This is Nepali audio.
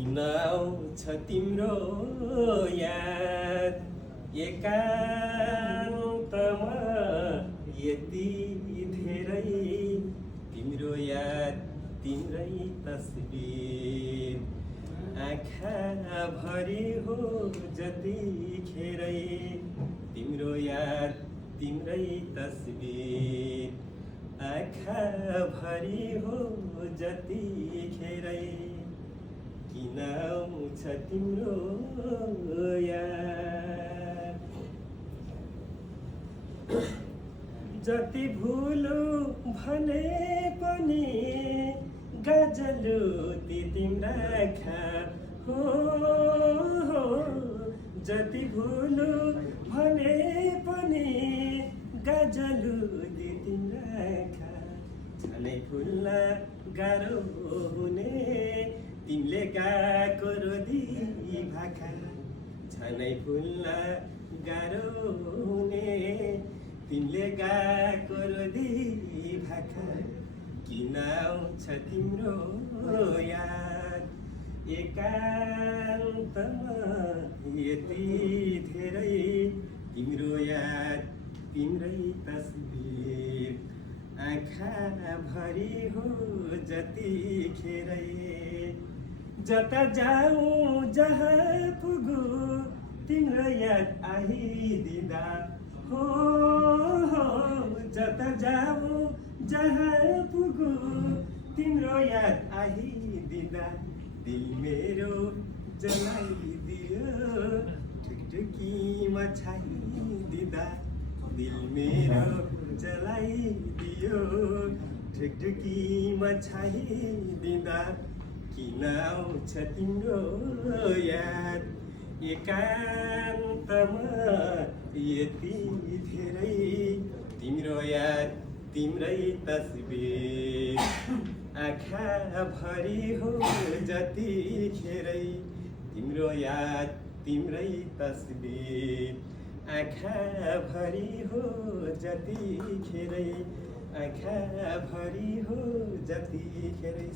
किन आउँछ तिम्रो याद एकान्तमा यति धेरै तिम्रो याद तिम्रै तस्बिर आँखा भरि हो जतिखेरै तिम्रो याद तिम्रै तस्बिर आँखा भरि हो जतिखेरै किन आउँछ तिम्रो याद जति भुलो भने पनि गजलु ती तिम्रा खा हो जति भुलो भने पनि गजलु ती तिम्रा खा छानै फुल्न गाह्रो हुने तिमीले गाएको रोदी भाका छानै फुल्न गाह्रो हुने तिमीले गाएको रोदी भाका किन आउँछ तिम्रो याद एकान्तमा यति धेरै तिम्रो याद तिम्रै तस्बिर आँखा भरि हो जतिखेरै जता जाऊँ जहाँ पुगु तिम्रो याद आइदिँदा हो जता जाऊँ जहाँ पुगु तिम्रो याद आइदिँदा दिल मेरो जलाइदियो ढुकढुकीमा छाइदिँदा दिल मेरो जलाइदियो ढुकढुकीमा छाइदिँदा किन आउँछ तिम्रो याद एकान्तमा यति धेरै तिम्रो याद तिम्रै तस्बिर आँखा भरि हो जतिखेरै तिम्रो याद तिम्रै तस्बिर आँखा भरि हो जतिखेरै आँखा भरि हो जतिखेरै